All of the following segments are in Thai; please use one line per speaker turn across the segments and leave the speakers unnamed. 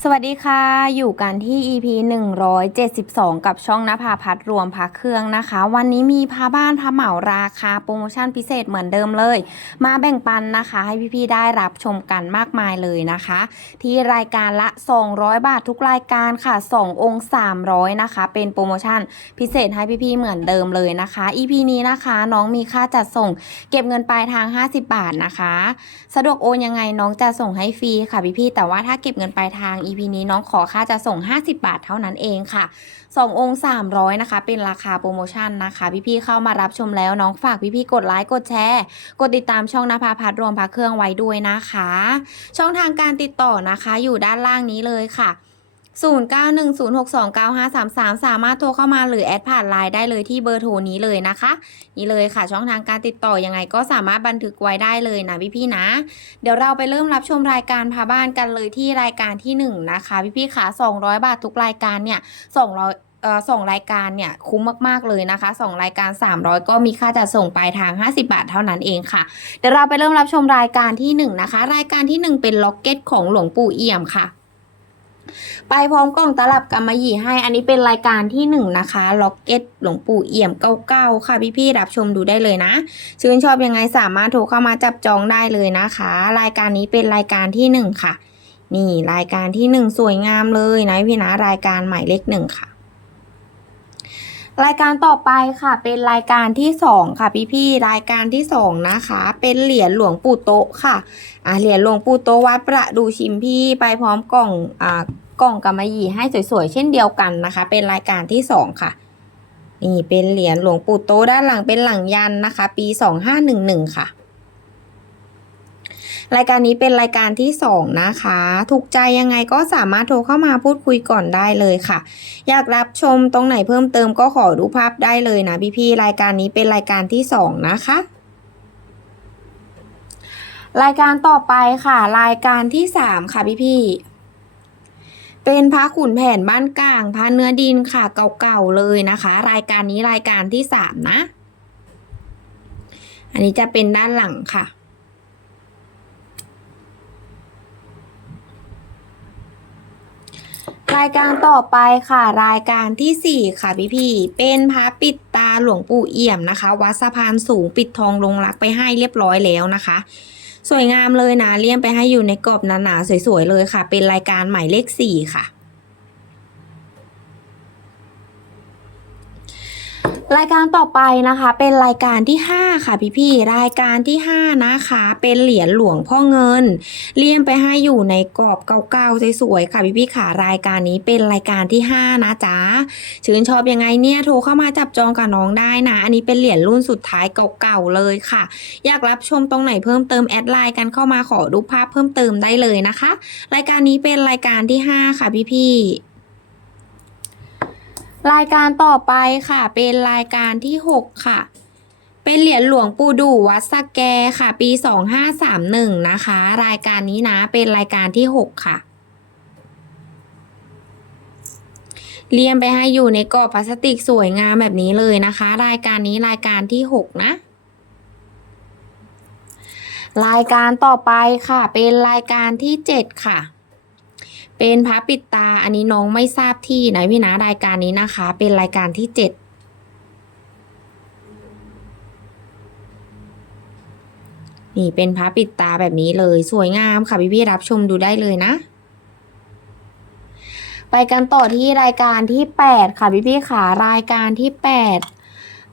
สวัสดีค่ะ อยู่กันที่ EP 172 กับช่องนภาพัฒน์รวมพระเครื่องนะคะ วันนี้มีพาบ้านพาเหมาราคาโปรโมชั่นพิเศษเหมือนเดิมเลย มาแบ่งปันนะคะ ให้พี่ๆได้รับชมกันมากมายเลยนะคะ ที่รายการละ 200 บาททุกรายการค่ะ 2 องค์ 300 นะคะ เป็นโปรโมชั่นพิเศษให้พี่ๆเหมือนเดิมเลยนะคะ EP นี้นะคะน้องมีค่าจัดส่ง เก็บเงินปลายทาง 50 บาทนะคะ สะดวกโอนยังไงน้องจะส่งให้ฟรีค่ะพี่ๆแต่ว่าถ้าเก็บเงินปลายทาง EP นี้น้องขอค่าจะส่ง 50 บาทเท่านั้นเองค่ะ 2 องค์ 300 นะคะ เป็นราคาโปรโมชั่นนะคะ พี่ๆเข้ามารับชมแล้วน้องฝากพี่ๆกดไลค์กดแชร์ กดติดตามช่องนภาพัฒรวมพระเครื่องไว้ด้วยนะคะ ช่องทางการติดต่อนะคะ อยู่ด้านล่างนี้เลยค่ะ 0910629533 สามารถโทรเข้ามาหรือแอดผ่านไลน์ได้เลยที่เบอร์โทรนี้เลยนะคะ นี่เลยค่ะช่องทางการติดต่อยังไงก็สามารถบันทึกไว้ได้เลยนะพี่ๆนะ เดี๋ยวเราไปเริ่มรับชมรายการพาบ้านกันเลยที่รายการที่ 1 นะคะ พี่ๆค่ะ200 บาททุกรายการเนี่ย200เอ่อสองรายการเนี่ยคุ้มมากๆเลยนะคะสองรายการ 300 ก็มีค่าจัดส่งปลายทาง 50 บาทเท่านั้นเองค่ะ เดี๋ยวเราไปเริ่มรับชมรายการที่ 1 นะคะ รายการที่ 1 เป็นล็อกเก็ตของหลวงปู่เอี่ยมค่ะ ไปพร้อมกล่องตลับกำมะหยี่ให้ อันนี้เป็นรายการที่หนึ่งนะคะล็อกเก็ตหลวงปู่เอี่ยมเก้าค่ะพี่ๆรับชมดูได้เลยนะชื่นชอบยังไงสามารถโทรเข้ามาจับจองได้เลยนะคะ รายการนี้เป็นรายการที่หนึ่งค่ะ นี่รายการที่หนึ่งสวยงามเลยนะพี่นะรายการหมายเลขหนึ่งค่ะ รายการต่อไปค่ะเป็นรายการที่สองค่ะพี่ๆรายการที่สองนะคะ เป็นเหรียญหลวงปู่โตค่ะอ่าเหรียญหลวงปู่โตวัดประดูชิมพี่ไปพร้อมกล่องอ่ากล่องกำมะหยี่ให้สวยๆเช่นเดียวกันนะคะ เป็นรายการที่สองค่ะนี่เป็นเหรียญหลวงปู่โตด้านหลังเป็นหลังยันนะคะ ปีสองห้าหนึ่งหนึ่งค่ะ รายการนี้เป็นรายการที่สองนะคะ ถูกใจยังไงก็สามารถโทรเข้ามาพูดคุยก่อนได้เลยค่ะ อยากรับชมตรงไหนเพิ่มเติมก็ขอดูภาพได้เลยนะพี่ๆรายการนี้เป็นรายการที่สองนะคะรายการต่อไปค่ะ รายการที่สามค่ะพี่ๆเป็นพระขุนแผนบ้านกลางพระเนื้อดินค่ะเก่าๆเลยนะคะ รายการนี้รายการที่สามนะ อันนี้จะเป็นด้านหลังค่ะ รายการต่อไปค่ะ รายการที่สี่ค่ะพี่พี่เป็นพระปิดตาหลวงปู่เอี่ยมนะคะ วัดสะพานสูงปิดทองลงรักไปให้เรียบร้อยแล้วนะคะ สวยงามเลยนะเลี่ยมไปให้อยู่ในกรอบหนาๆสวยๆเลยค่ะ เป็นรายการหมายเลขสี่ค่ะ รายการต่อไปนะคะ เป็นรายการที่ 5 ค่ะพี่ๆรายการที่ 5 นะคะ เป็นเหรียญหลวงพ่อเงินเลี่ยมไปให้อยู่ในกรอบเก่าๆสวยๆค่ะพี่ๆค่ะรายการนี้เป็นรายการที่ 5 นะจ๊ะชื่นชอบยังไงเนี่ยโทรเข้ามาจับจองกับน้องได้นะ อันนี้เป็นเหรียญรุ่นสุดท้ายเก่าๆเลยค่ะ อยากรับชมตรงไหนเพิ่มเติมแอดไลน์กันเข้ามาขอดูภาพเพิ่มเติมได้เลยนะคะ รายการนี้เป็นรายการที่ 5 ค่ะพี่ๆ รายการต่อไปค่ะ เป็นรายการที่ 6 ค่ะ เป็นเหรียญหลวงปู่ดู่วัดสะแกค่ะ ปี 2531 นะคะ รายการนี้นะเป็นรายการที่ 6 ค่ะ เรียมไปให้อยู่ในกรอบพลาสติกสวยงามแบบนี้เลยนะคะ รายการนี้รายการที่ 6 นะรายการต่อไปค่ะ เป็นรายการที่ 7 ค่ะ เป็นพระปิดตาอันนี้น้องไม่ทราบที่นะพี่นะรายการนี้นะคะ เป็นรายการที่เจ็ดนี่เป็นพระปิดตาแบบนี้เลยสวยงามค่ะพี่พี่รับชมดูได้เลยนะ ไปกันต่อที่รายการที่แปดค่ะพี่พี่ๆค่ะรายการที่แปด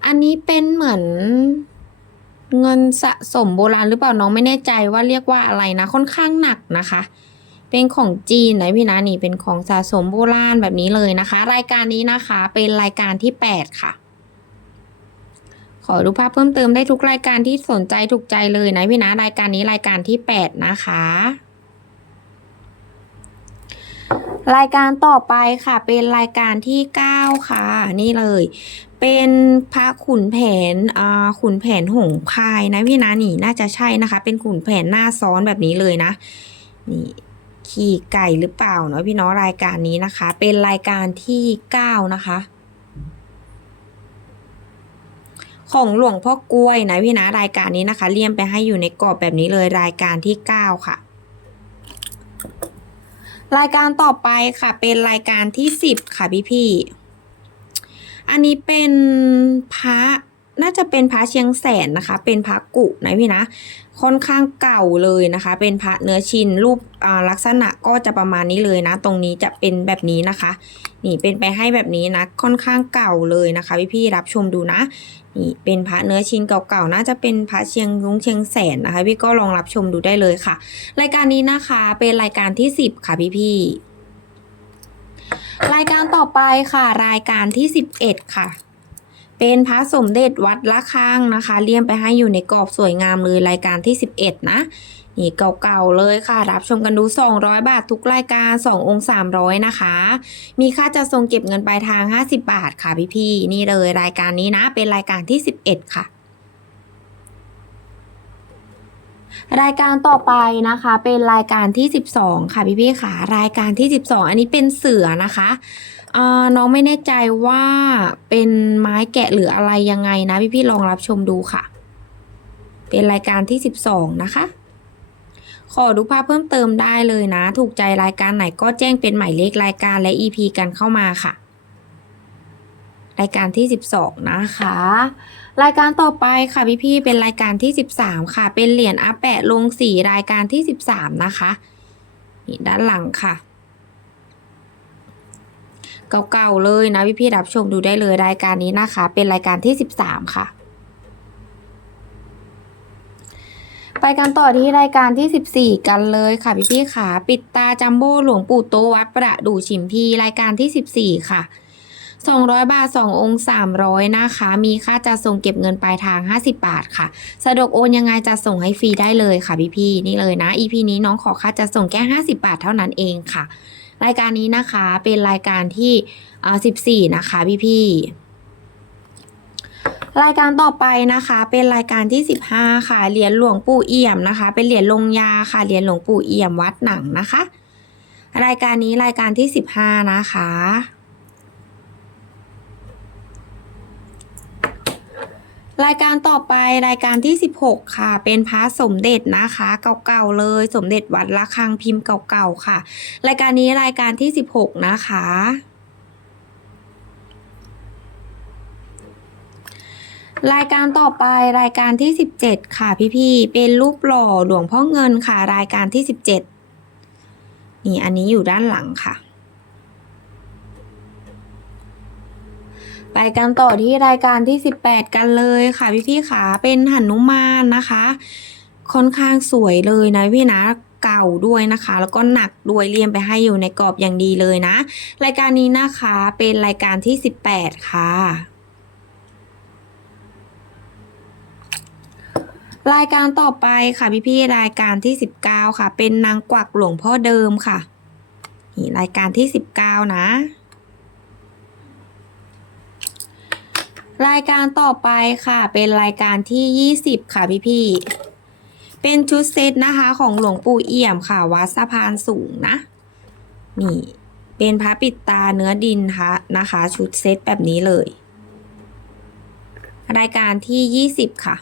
อันนี้เป็นเหมือนเงินสะสมโบราณหรือเปล่าน้องไม่แน่ใจว่าเรียกว่าอะไรนะค่อนข้างหนักนะคะ เป็นของจีนนะพี่นะนี่เป็นของสะสมโบราณแบบนี้เลยนะคะ รายการนี้นะคะเป็นรายการที่ 8 ค่ะ ขอดูภาพเพิ่มเติมได้ทุกรายการที่สนใจถูกใจเลยนะพี่นะรายการนี้รายการที่ 8 นะคะรายการต่อไปค่ะ เป็นรายการที่ 9 ค่ะ นี่เลย เป็นพระขุนแผนอ่าขุนแผนหงพายนะพี่นะนี่น่าจะใช่นะคะ เป็นขุนแผนหน้าซ้อนแบบนี้เลยนะ นี่ ขี่ไก่หรือเปล่าเนาะพี่น้องรายการนี้นะคะ เป็นรายการที่เก้านะคะ ของหลวงพ่อกล้วยนะพี่นะรายการนี้นะคะเลี่ยมไปให้อยู่ในกรอบแบบนี้เลยรายการที่เก้าค่ะรายการต่อไปค่ะเป็นรายการที่สิบค่ะพี่พี่ อันนี้เป็นพระ น่าจะเป็นพระเชียงแสนนะคะ เป็นพระกุนะพี่นะ ค่อนข้างเก่าเลยนะคะ เป็นพระเนื้อชินรูปอ่าลักษณะก็จะประมาณนี้เลยนะ ตรงนี้จะเป็นแบบนี้นะคะ นี่เป็นไปให้แบบนี้นะ ค่อนข้างเก่าเลยนะคะพี่ๆรับชมดูนะนี่เป็นพระเนื้อชิ้นเก่าๆ น่าจะเป็นพระเชียงรุ้งเชียงแสนนะคะ พี่ก็ลองรับชมดูได้เลยค่ะ รายการนี้นะคะเป็นรายการที่ 10 ค่ะพี่ๆรายการต่อไปค่ะ รายการที่ 11 ค่ะ เป็นพระสมเด็จวัดละคังนะคะ เลี่ยมไปให้อยู่ในกรอบสวยงามเลยรายการที่ 11 นะนี่เก่าๆเลยค่ะ รับชมกันดู 200 บาททุกรายการ 2 องค์ 300 นะคะ มีค่าจะส่งเก็บเงินปลายทาง 50 บาทค่ะพี่ๆนี่เลยรายการนี้นะ เป็นรายการที่ 11 ค่ะรายการต่อไปนะคะเป็นรายการที่ 12 ค่ะพี่ๆค่ะรายการที่ 12 อันนี้เป็นเสือนะคะ อ่าน้องไม่แน่ใจว่าเป็นไม้แกะหรืออะไรยังไงนะ พี่ๆลองรับชมดูค่ะ เป็นรายการที่ 12 นะคะ ขอดูภาพเพิ่มเติมได้เลยนะ ถูกใจรายการไหนก็แจ้งเป็นหมายเลขรายการและ EP กันเข้ามาค่ะ รายการที่ 12 นะคะ รายการต่อไปค่ะพี่ๆเป็นรายการที่ 13 ค่ะ เป็นเหรียญอาแปะลงสีรายการที่ 13 นะคะนี่ด้านหลังค่ะ เก่าๆเลยนะพี่ๆรับชมดูได้เลยรายการนี้นะคะ เป็นรายการที่ 13 ค่ะ ไปกันต่อที่รายการที่ 14 กันเลยค่ะพี่พี่ๆขาปิดตาจัมโบ้หลวงปู่โตวัดประดู่ฉิมพีรายการที่ 14 ค่ะ200 บาท 2 องค์ 300 นะคะ มีค่าจะส่งเก็บเงินปลายทาง 50 บาทค่ะ สะดวกโอนยังไงจะส่งให้ฟรีได้เลยค่ะพี่พี่ๆนี่เลยนะ EP นี้น้องขอค่าจะส่งแค่ 50 บาทเท่านั้นเองค่ะ รายการนี้นะคะเป็นรายการที่อ่า14 นะคะพี่พี่ๆรายการต่อไปนะคะ เป็นรายการที่ 15 ค่ะเหรียญหลวงปู่เอี่ยมนะคะ เป็นเหรียญลงยาค่ะเหรียญหลวงปู่เอี่ยมวัดหนังนะคะ รายการนี้รายการที่ 15 นะคะ รายการต่อไปรายการที่ 16 ค่ะ เป็นพระสมเด็จนะคะ เก่าๆเลยสมเด็จวัดละคังพิมพ์เก่าๆค่ะ รายการนี้รายการที่ 16 นะคะรายการต่อไปรายการที่ 17 ค่ะพี่ๆเป็นรูปหล่อหลวงพ่อเงินค่ะ รายการที่ 17 นี่อันนี้อยู่ด้านหลังค่ะ ไปกันต่อที่รายการที่ 18 กันเลยค่ะพี่ๆค่ะเป็นหนุมานนะคะ ค่อนข้างสวยเลยนะพี่นะเก่าด้วยนะคะ แล้วก็หนักด้วยเรียมไปให้อยู่ในกรอบอย่างดีเลยนะ รายการนี้นะคะเป็นรายการที่ 18 ค่ะรายการต่อไปค่ะพี่ๆรายการที่ 19 ค่ะ เป็นนางกวักหลวงพ่อเดิมค่ะ นี่รายการที่ 19 นะ รายการต่อไปค่ะ เป็นรายการที่ 20 ค่ะพี่ๆเป็นชุดเซตนะคะของหลวงปู่เอี่ยมค่ะวัดสะพานสูงนะ นี่ เป็นพระปิดตาเนื้อดินคะนะคะ ชุดเซตแบบนี้เลย รายการที่ 20 ค่ะ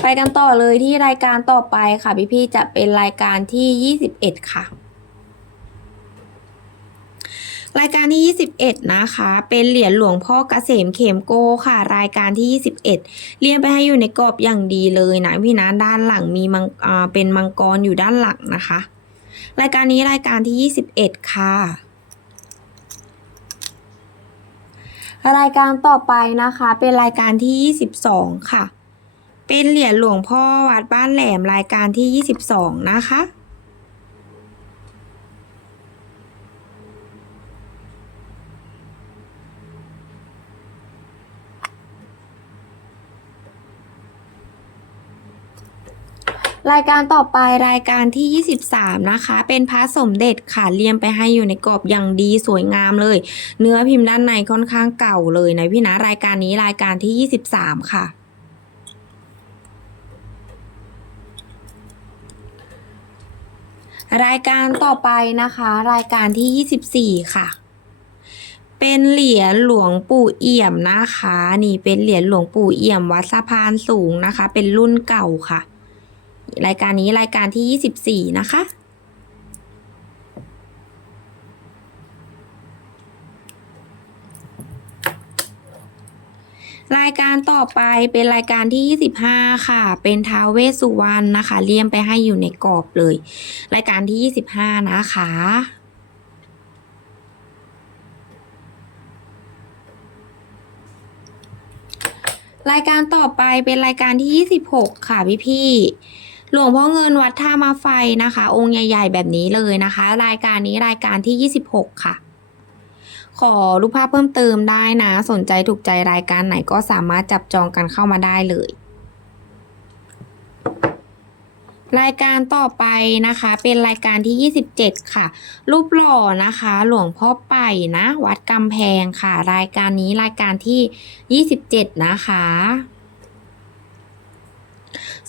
ไปกันต่อเลยที่รายการต่อไปค่ะพี่ๆจะเป็นรายการที่ 21 ค่ะ รายการที่ 21 นะคะ เป็นเหรียญหลวงพ่อเกษมเขมโกค่ะ รายการที่ 21 เรียงไปให้อยู่ในกรอบอย่างดีเลยนะพี่นะด้านหลังมีมังเป็นมังกรอยู่ด้านหลังนะคะ รายการนี้รายการที่ 21 ค่ะรายการต่อไปนะคะ เป็นรายการที่ 22 ค่ะ เป็นเหรียญหลวงพ่อวัดบ้านแหลมรายการที่ 22 นะคะ รายการต่อไปรายการที่ 23 นะคะ เป็นพระสมเด็จค่ะเรียมไปให้อยู่ในกรอบอย่างดีสวยงามเลย เนื้อพิมพ์ด้านในค่อนข้างเก่าเลยนะพี่นะรายการนี้รายการที่ 23 ค่ะรายการต่อไปนะคะ รายการที่ 24 ค่ะ เป็นเหรียญหลวงปู่เอี่ยมนะคะ นี่เป็นเหรียญหลวงปู่เอี่ยมวัดสะพานสูงนะคะ เป็นรุ่นเก่าค่ะ รายการนี้รายการที่ 24 นะคะ รายการต่อไปเป็นรายการที่ 25 ค่ะ เป็นท้าวเวสุวรรณนะคะ เลี่ยมไปให้อยู่ในกรอบเลย รายการที่ 25 นะคะรายการต่อไปเป็นรายการที่ 26 ค่ะพี่พี่ หลวงพ่อเงินวัดท่ามาไฟนะคะ องค์ใหญ่ ๆ แบบนี้เลยนะคะ รายการนี้รายการที่ 26 ค่ะ ขอรูปภาพเพิ่มเติมได้นะ สนใจถูกใจรายการไหนก็สามารถจับจองกันเข้ามาได้เลย รายการต่อไปนะคะ เป็นรายการที่ 27 ค่ะ รูปหล่อนะคะ หลวงพ่อไปนะ วัดกำแพงค่ะ รายการนี้รายการที่ 27 นะคะ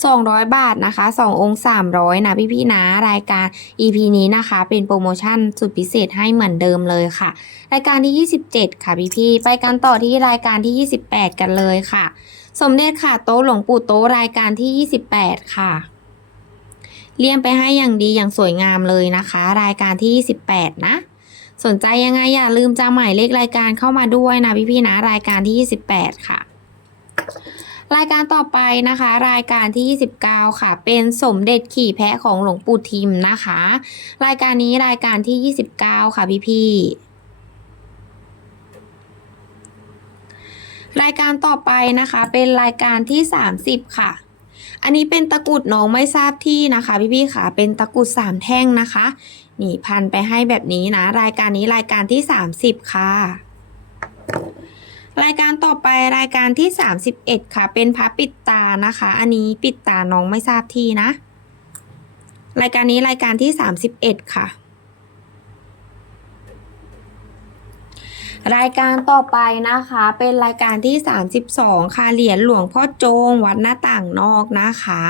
200 บาทนะคะ 2 องค์ 300 นะพี่ๆนะรายการ EP นี้นะคะ เป็นโปรโมชั่นสุดพิเศษให้เหมือนเดิมเลยค่ะ รายการที่ 27 ค่ะพี่ๆไปกันต่อที่รายการที่ 28 กันเลยค่ะ สมเด็จค่ะโต๊ะหลวงปู่โต๊ะรายการที่ 28 ค่ะเลี่ยมไปให้อย่างดีอย่างสวยงามเลยนะคะ รายการที่ 28 นะ สนใจยังไงอย่าลืมจำหมายเลขรายการเข้ามาด้วยนะพี่ๆนะรายการที่ 28 ค่ะ รายการต่อไปนะคะ รายการที่ 29 ค่ะ เป็นสมเด็จขี่แพะของหลวงปู่ทิมนะคะ รายการนี้รายการที่ 29 ค่ะพี่ๆรายการต่อไปนะคะเป็นรายการที่ 30 ค่ะ อันนี้เป็นตะกุดน้องไม่ทราบที่นะคะ พี่ๆค่ะ เป็นตะกุดสามแท่งนะคะ นี่พันไปให้แบบนี้นะ รายการนี้รายการที่ 30 ค่ะ รายการต่อไปรายการที่ 31 ค่ะ เป็นพระปิดตานะคะ อันนี้ปิดตาน้องไม่ทราบที่นะ รายการนี้รายการที่ 31 ค่ะ รายการต่อไปนะคะ เป็นรายการที่ 32 ค่ะเหรียญหลวงพ่อโจง วัดหน้าต่างนอกนะคะ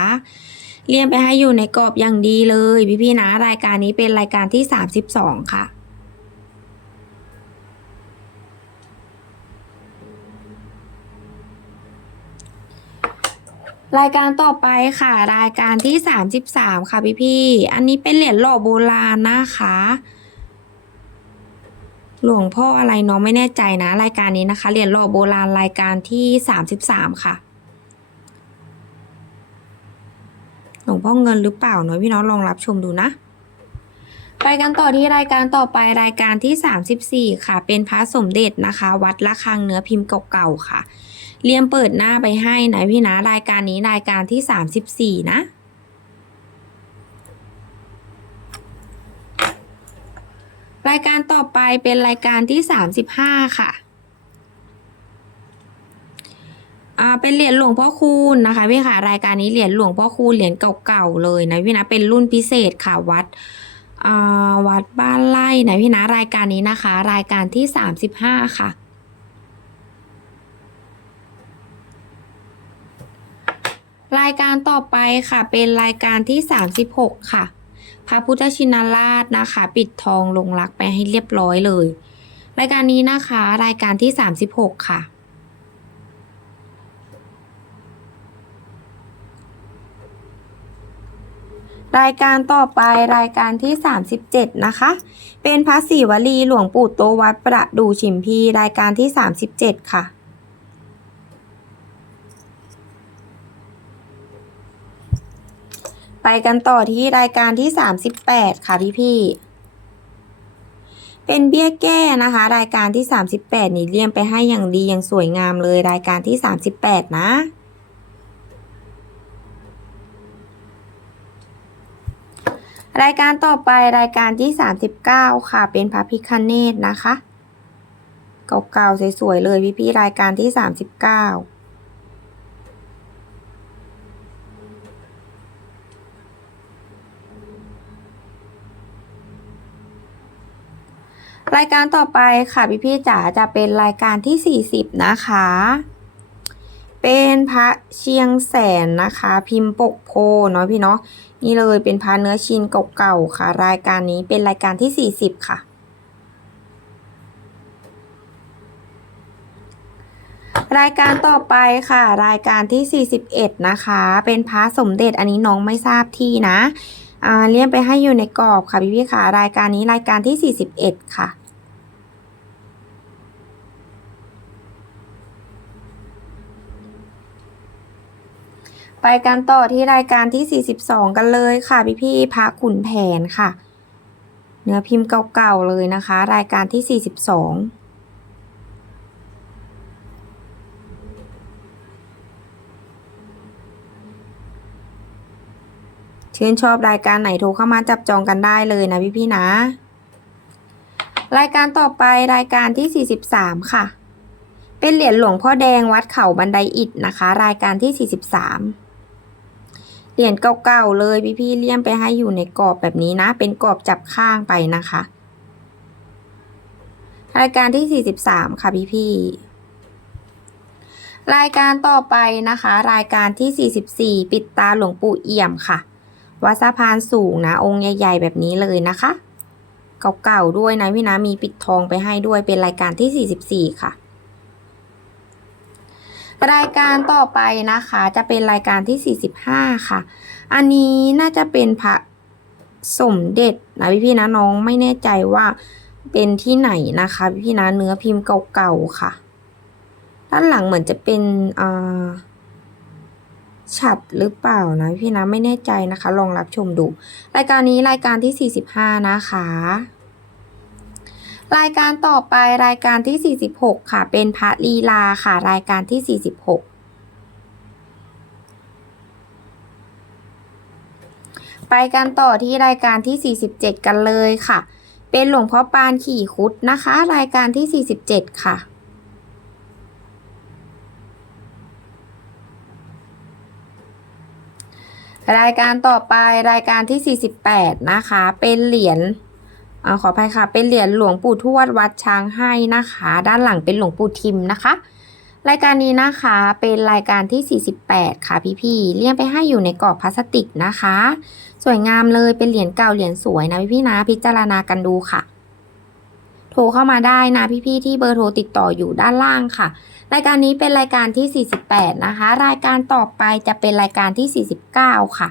เรียงไปให้อยู่ในกรอบอย่างดีเลย พี่ๆนะ รายการนี้เป็นรายการที่ 32 ค่ะ รายการต่อไปค่ะ รายการที่ 33 ค่ะพี่ๆอันนี้เป็นเหรียญหล่อโบราณนะคะ หลวงพ่ออะไรเนาะไม่แน่ใจนะ รายการนี้นะคะ เหรียญหล่อโบราณรายการที่ 33 ค่ะ หลวงพ่อเงินหรือเปล่าเนาะพี่น้องลองรับชมดูนะ ไปกันต่อที่รายการต่อไปรายการที่ 34 ค่ะ เป็นพระสมเด็จนะคะ วัดละคังเนื้อพิมพ์เก่าๆค่ะ เลี่ยมเปิดหน้าไปให้นะพี่นะรายการนี้รายการที่34นะรายการต่อไปเป็นรายการที่ 35 ค่ะ อ่า เป็นเหรียญหลวงพ่อคูณนะคะพี่ค่ะ รายการนี้เหรียญหลวงพ่อคูณเหรียญเก่าๆเลยนะพี่นะ เป็นรุ่นพิเศษค่ะวัด อ่า วัดบ้านไร่นะพี่นะ รายการนี้นะคะ รายการที่ 35 ค่ะ รายการต่อไปค่ะเป็นรายการที่ 36 ค่ะ พระพุทธชินราชนะคะ ปิดทองลงรักไปให้เรียบร้อยเลย รายการนี้นะคะ รายการที่ 36 ค่ะ รายการต่อไปรายการที่ 37 นะคะ เป็นพระศิวลีหลวงปู่โตวัดประดูชิมพีรายการที่ 37 ค่ะ ไปกันต่อที่รายการที่ 38 ค่ะพี่พี่เป็นเบี้ยแก้นะคะ รายการที่ 38 นี่เลี่ยมไปให้อย่างดีอย่างสวยงามเลยรายการที่ 38 นะรายการต่อไปรายการที่ 39 ค่ะ เป็นพระพิคเนตนะคะ เก่าๆ สวยๆ เลยพี่พี่ๆรายการที่ 39 รายการต่อไปค่ะพี่พี่จ๋าจะเป็นรายการที่ 40 นะคะ เป็นพระเชียงแสนนะคะ พิมพ์ปกโพเนาะพี่เนาะนี่เลยเป็นพระเนื้อชินเก่าๆค่ะ รายการนี้เป็นรายการที่ 40 ค่ะรายการต่อไปค่ะ รายการที่ 41 นะคะ เป็นพระสมเด็จอันนี้น้องไม่ทราบที่นะ เลี่ยงไปให้อยู่ในกรอบค่ะพี่พี่ค่ะรายการนี้รายการที่ 41 ค่ะ ไปการต่อที่รายการที่ 42 กันเลยค่ะพี่พี่พระขุนแผนค่ะ เนื้อพิมพ์เก่าๆเลยนะคะ รายการที่ 42 ชื่นชอบรายการไหนโทรเข้ามาจับจองกันได้เลยนะพี่พี่นะ รายการต่อไปรายการที่ 43 ค่ะ เป็นเหรียญหลวงพ่อแดงวัดเขาบันไดอิฐนะคะ รายการที่ 43 เหรียญเก่าๆเลยพี่ๆเลี่ยมไปให้อยู่ในกรอบแบบนี้นะ เป็นกรอบจับข้างไปนะคะ รายการที่ 43 ค่ะพี่ๆรายการต่อไปนะคะ รายการที่ 44 ปิดตาหลวงปู่เอี่ยมค่ะ วัดสะพานสูงนะ องค์ใหญ่ ๆ แบบนี้เลยนะคะ เก่าๆด้วยนะพี่นะมีปิดทองไปให้ด้วยเป็นรายการที่ 44 ค่ะรายการต่อไปนะคะจะเป็นรายการที่ 45 ค่ะ อันนี้น่าจะเป็นพระสมเด็จนะพี่พี่ๆนะน้องไม่แน่ใจว่าเป็นที่ไหนนะคะพี่พี่ๆนะเนื้อพิมพ์เก่าๆค่ะ ด้านหลังเหมือนจะเป็นอ่า ฉัดหรือเปล่านะพี่นะไม่แน่ใจนะคะ ลองรับชมดู รายการนี้รายการที่ 45 นะคะ รายการต่อไปรายการที่ 46 ค่ะ เป็นพระลีลาค่ะ รายการที่ 46ไปกันต่อที่รายการที่ 47 กันเลยค่ะ เป็นหลวงพ่อปานขี่คุดนะคะ รายการที่ 47 ค่ะ รายการต่อไปรายการที่ 48 นะคะ เป็นเหรียญอขออภัยค่ะ เป็นเหรียญหลวงปู่ทวดวัดช้างให้นะคะ ด้านหลังเป็นหลวงปู่ทิมนะคะ รายการนี้นะคะเป็นรายการที่ 48 ค่ะพี่ๆเลี่ยงไปให้อยู่ในกรอบพลาสติกนะคะ สวยงามเลยเป็นเหรียญเก่าเหรียญสวยนะพี่ๆนะพิจารณากันดูค่ะ ทรเข้ามาได้นะพี่ๆที่เบอร์โทรติดต่ออยู่ด้านล่างค่ะ รายการนี้เป็นรายการที่ 48 นะคะ รายการต่อไปจะเป็นรายการที่ 49 ค่ะ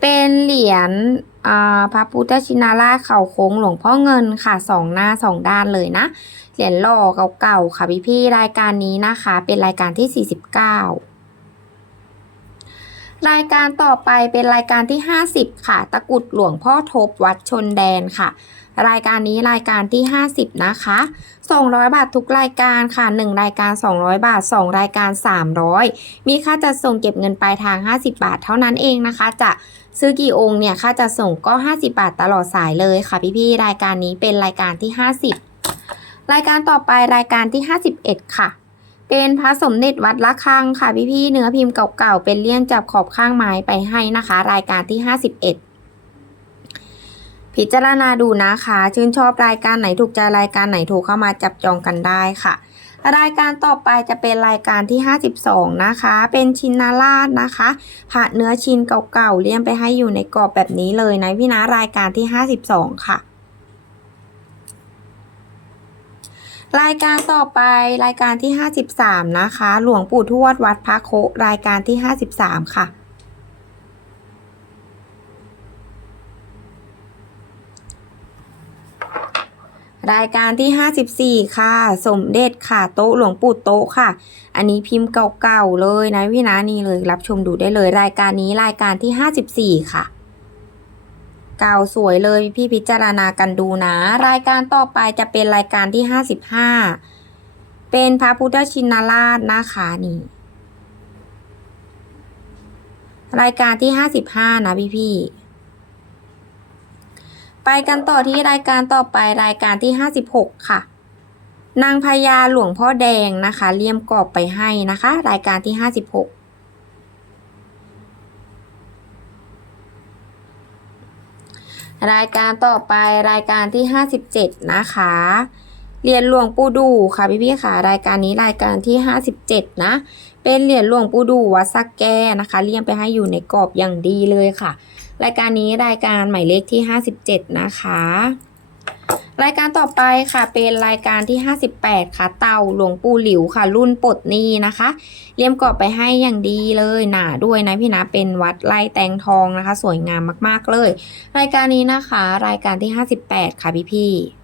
เป็นเหรียญอ่าพระพุทธชินาราชเข่าโค้งหลวงพ่อเงินค่ะสองหน้าสองด้านเลยนะ เหรียญหล่อเก่าๆค่ะพี่พี่ๆรายการนี้นะคะ เป็นรายการที่ 49 รายการต่อไปเป็นรายการที่ 50 ค่ะ ตะกุดหลวงพ่อทบวัดชนแดนค่ะ รายการนี้รายการที่ 50 นะคะ 200 บาททุกรายการค่ะ 1 รายการ 200 บาท 2 รายการ 300 มีค่าจัดส่งเก็บเงินปลายทาง 50 บาทเท่านั้นเองนะคะ จะซื้อกี่องค์เนี่ยค่าจัดส่งก็ 50 บาทตลอดสายเลยค่ะพี่ๆรายการนี้เป็นรายการที่ 50 รายการต่อไปรายการที่ 51 ค่ะเป็นพระสมเด็จวัดละคังค่ะพี่ๆเนื้อพิมพ์เก่าๆเป็นเลี่ยนจับขอบข้างไม้ไปให้นะคะ รายการที่ 51 พิจารณาดูนะคะ ชื่นชอบรายการไหนถูกใจรายการไหนโทรเข้ามาจับจองกันได้ค่ะ รายการต่อไปจะเป็นรายการที่ 52 นะคะ เป็นชินนาราชนะคะผ่าเนื้อชินเก่าๆเลี่ยมไปให้อยู่ในกรอบแบบนี้เลยนะพี่นะรายการที่ 52 ค่ะรายการต่อไปรายการที่ 53 นะคะ หลวงปู่ทวดวัดพระโครายการที่ 53 ค่ะ รายการที่ 54 ค่ะ สมเด็จค่ะโต๊ะหลวงปู่โต๊ะค่ะ อันนี้พิมพ์เก่าๆเลยนะพี่นะนี่เลยรับชมดูได้เลยรายการนี้รายการที่ 54 ค่ะเก่าสวยเลยพี่พิจารณากันดูนะ รายการต่อไปจะเป็นรายการที่ 55 เป็นพระพุทธชินราชนะคะนี่รายการที่ 55 นะพี่พี่ ไปกันต่อที่รายการต่อไปรายการที่ 56 ค่ะ นางพญาหลวงพ่อแดงนะคะ เลี่ยมกรอบไปให้นะคะ รายการที่ 56รายการต่อไปรายการที่ 57 นะคะ เหรียญหลวงปู่ดูค่ะพี่พี่ค่ะ รายการนี้รายการที่ 57 นะ เป็นเหรียญหลวงปู่ดูวัดสักแก้นะคะ เลี่ยมไปให้อยู่ในกรอบอย่างดีเลยค่ะ รายการนี้รายการหมายเลขที่ 57 นะคะ รายการต่อไปค่ะเป็นรายการที่ 58 ค่ะ เต่าหลวงปู่หลิวค่ะ รุ่นปลดหนี้นะคะเลี่ยมกรอบไปให้อย่างดีเลยหนาด้วยนะพี่นะเป็นวัดไล่แตงทองนะคะ สวยงามมากๆเลย รายการนี้นะคะ รายการที่ 58 ค่ะพี่พี่ๆ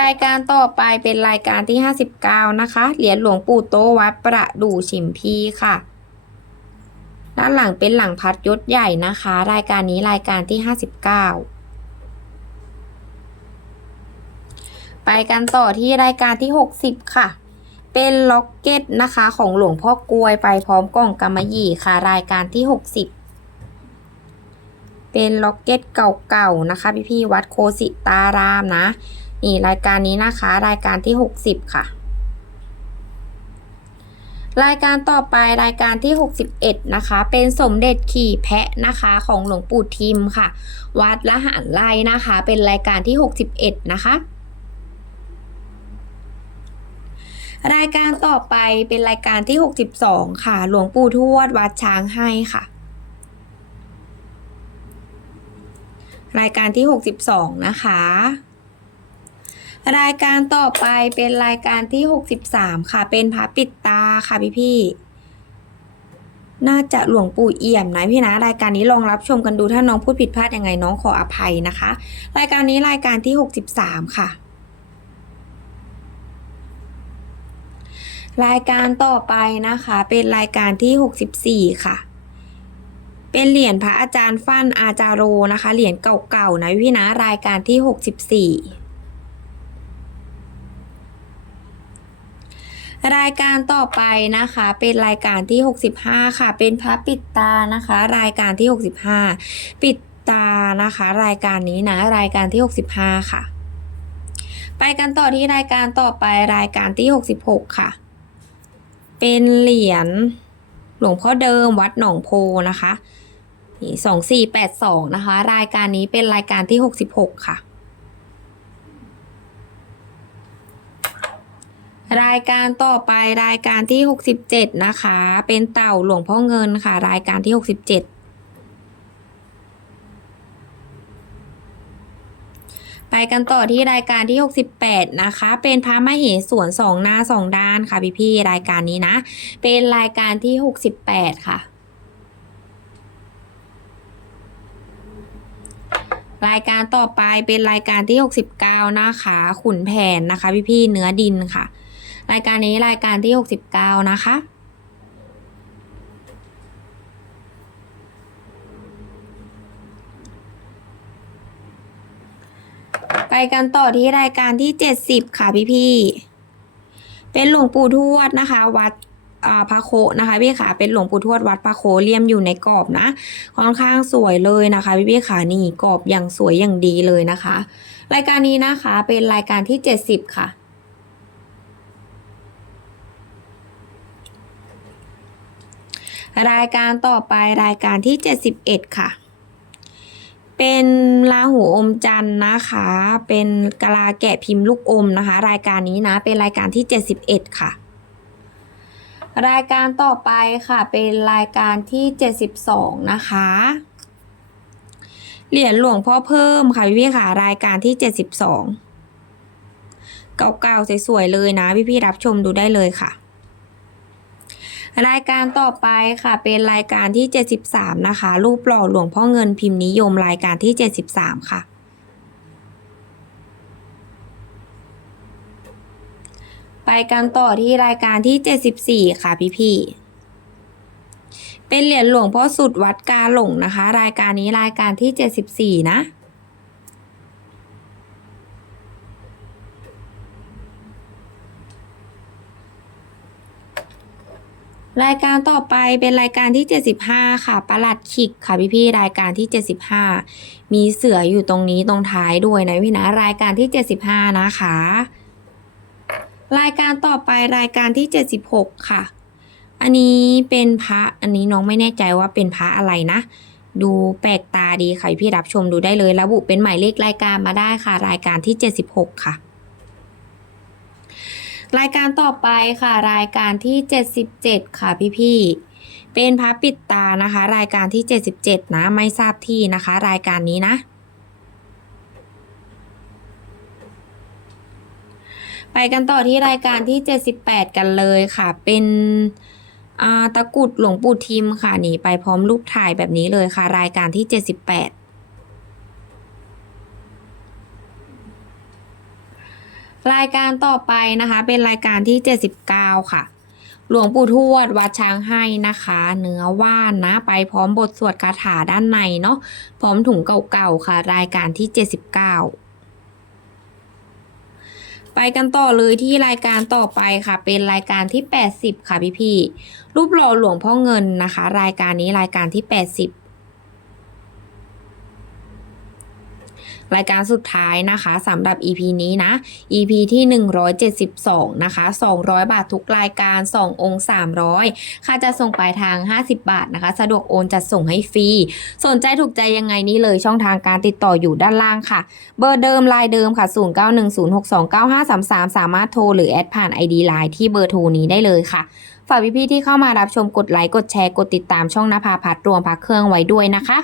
รายการต่อไปเป็นรายการที่ 59 นะคะ เหรียญหลวงปู่โตวัดประดู่ฉิมพีค่ะ ด้านหลังเป็นหลังพัดยศใหญ่นะคะ รายการนี้รายการที่ 59 ไปกันต่อที่รายการที่ 60 ค่ะ เป็นล็อกเก็ตนะคะของหลวงพ่อกลวยไปพร้อมกล่องกำมะหยี่ค่ะ รายการที่ 60เป็นล็อกเก็ตเก่าๆนะคะ พี่ๆวัดโคสิตารามนะ นี่รายการนี้นะคะ รายการที่ 60 ค่ะ รายการต่อไปรายการที่ 61 นะคะ เป็นสมเด็จขี่แพะนะคะของหลวงปู่ทิมค่ะ วัดละหารไล่นะคะ เป็นรายการที่ 61 นะคะ รายการต่อไปเป็นรายการที่ 62 ค่ะ หลวงปู่ทวดวัดช้างให้ค่ะ รายการที่ 62 นะคะ รายการต่อไปเป็นรายการที่ 63 ค่ะ เป็นพระปิดตาค่ะพี่พี่น่าจะหลวงปู่เอี่ยมนะพี่นะ รายการนี้ลองรับชมกันดูถ้าน้องพูดผิดพลาดยังไงน้องขออภัยนะคะ รายการนี้รายการที่ 63 ค่ะ รายการต่อไปนะคะ เป็นรายการที่ 64 ค่ะเป็นเหรียญพระอาจารย์ฟั่นอาจารโรนะคะ เหรียญเก่าๆนะพี่นะรายการที่ 64 รายการต่อไปนะคะ เป็นรายการที่ 65 ค่ะ เป็นพระปิดตานะคะ รายการที่ 65 ปิดตานะคะ รายการนี้นะ รายการที่ 65 ค่ะ ไปกันต่อที่รายการต่อไปรายการที่ 66 ค่ะ เป็นเหรียญหลวงพ่อเดิมวัดหนองโพนะคะสองสี่แปดสองนะคะ รายการนี้เป็นรายการที่ 66 ค่ะ รายการต่อไปรายการที่ 67 นะคะ เป็นเต่าหลวงพ่อเงินค่ะ รายการที่ 67 ไปกันต่อที่รายการที่ 68 นะคะ เป็นพระมเหสวนสองหน้าสองด้านค่ะพี่ๆรายการนี้นะ เป็นรายการที่ 68 ค่ะรายการต่อไปเป็นรายการที่ 69 นะคะ ขุนแผนนะคะ พี่ๆเนื้อดินค่ะ รายการนี้รายการที่ 69 นะคะ ไปกันต่อที่รายการที่ 70 ค่ะพี่ๆเป็นหลวงปู่ทวดนะคะ วัดอ่าพระโคนะคะพี่ขาเป็นหลวงปู่ทวดวัดพระโคเลี่ยมอยู่ในกรอบนะค่อนข้างสวยเลยนะคะพี่พี่ขานี่กรอบอย่างสวยอย่างดีเลยนะคะ รายการนี้นะคะเป็นรายการที่ 70 ค่ะ รายการต่อไปรายการที่ 71 ค่ะ เป็นลาหูอมจันทร์นะคะ เป็นกะลาแกะพิมพ์ลูกอมนะคะ รายการนี้นะเป็นรายการที่ 71 ค่ะ รายการต่อไปค่ะเป็นรายการที่ 72 นะคะเหรียญหลวงพ่อเพิ่มค่ะพี่พี่ๆค่ะรายการที่ 72เก่าๆสวยๆเลยนะพี่พี่ๆรับชมดูได้เลยค่ะ รายการต่อไปค่ะ เป็นรายการที่ 73 นะคะ รูปหล่อหลวงพ่อเงินพิมพ์นิยมรายการที่ 73 ค่ะไปกันต่อที่รายการที่ 74 ค่ะพี่พี่ เป็นเหรียญหลวงพ่อสุดวัดกาหลงนะคะ รายการนี้รายการที่ 74 นะ รายการต่อไปเป็นรายการที่ 75 ค่ะประหลัดขิกค่ะพี่ๆรายการที่ 75 มีเสืออยู่ตรงนี้ตรงท้ายด้วยนะพี่นะรายการที่ 75 นะคะ รายการต่อไปรายการที่ 76 ค่ะ อันนี้เป็นพระอันนี้น้องไม่แน่ใจว่าเป็นพระอะไรนะ ดูแปลกตาดีค่ะพี่รับชมดูได้เลย ระบุเป็นหมายเลขรายการมาได้ค่ะ รายการที่ 76 ค่ะ รายการต่อไปค่ะ รายการที่ 77 ค่ะพี่ๆเป็นพระปิดตานะคะ รายการที่ 77 นะไม่ทราบที่นะคะ รายการนี้นะ ไปกันต่อที่รายการที่ 78 กันเลยค่ะ เป็นตะกุดหลวงปู่ทิมค่ะนี่ไปพร้อมรูปถ่ายแบบนี้เลยค่ะ รายการที่ 78 รายการต่อไปนะคะ เป็นรายการที่ 79 ค่ะ หลวงปู่ทวดวัดช้างให้นะคะ เนื้อว่านนะ ไปพร้อมบทสวดคาถาด้านในเนาะพร้อมถุงเก่าๆค่ะ รายการที่ 79ไปกันต่อเลยที่รายการต่อไปค่ะ เป็นรายการที่ 80 ค่ะพี่ๆรูปหล่อหลวงพ่อเงินนะคะ รายการนี้รายการที่ 80 รายการสุดท้ายนะคะสำหรับ EP นี้นะ EP ที่ 172 นะคะ 200 บาททุกรายการ 2 องค์ 300 ค่าจะส่งปลายทาง 50 บาทนะคะ สะดวกโอนจัดส่งให้ฟรี สนใจถูกใจยังไงนี่เลยช่องทางการติดต่ออยู่ด้านล่างค่ะ เบอร์เดิมลายเดิมค่ะ 0910629533 สามารถโทรหรือแอดผ่าน ID ไลน์ที่เบอร์โทรนี้ได้เลยค่ะ ฝากพี่ๆที่เข้ามารับชมกดไลค์กดแชร์กดติดตามช่องนภาพัฒรวมพักเครื่องไว้ด้วยนะคะ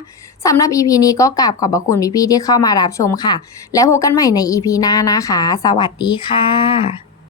สำหรับ EP นี้ก็กราบขอบพระคุณพี่ๆที่เข้ามารับชมค่ะ แล้วพบกันใหม่ใน EP หน้านะคะ สวัสดีค่ะ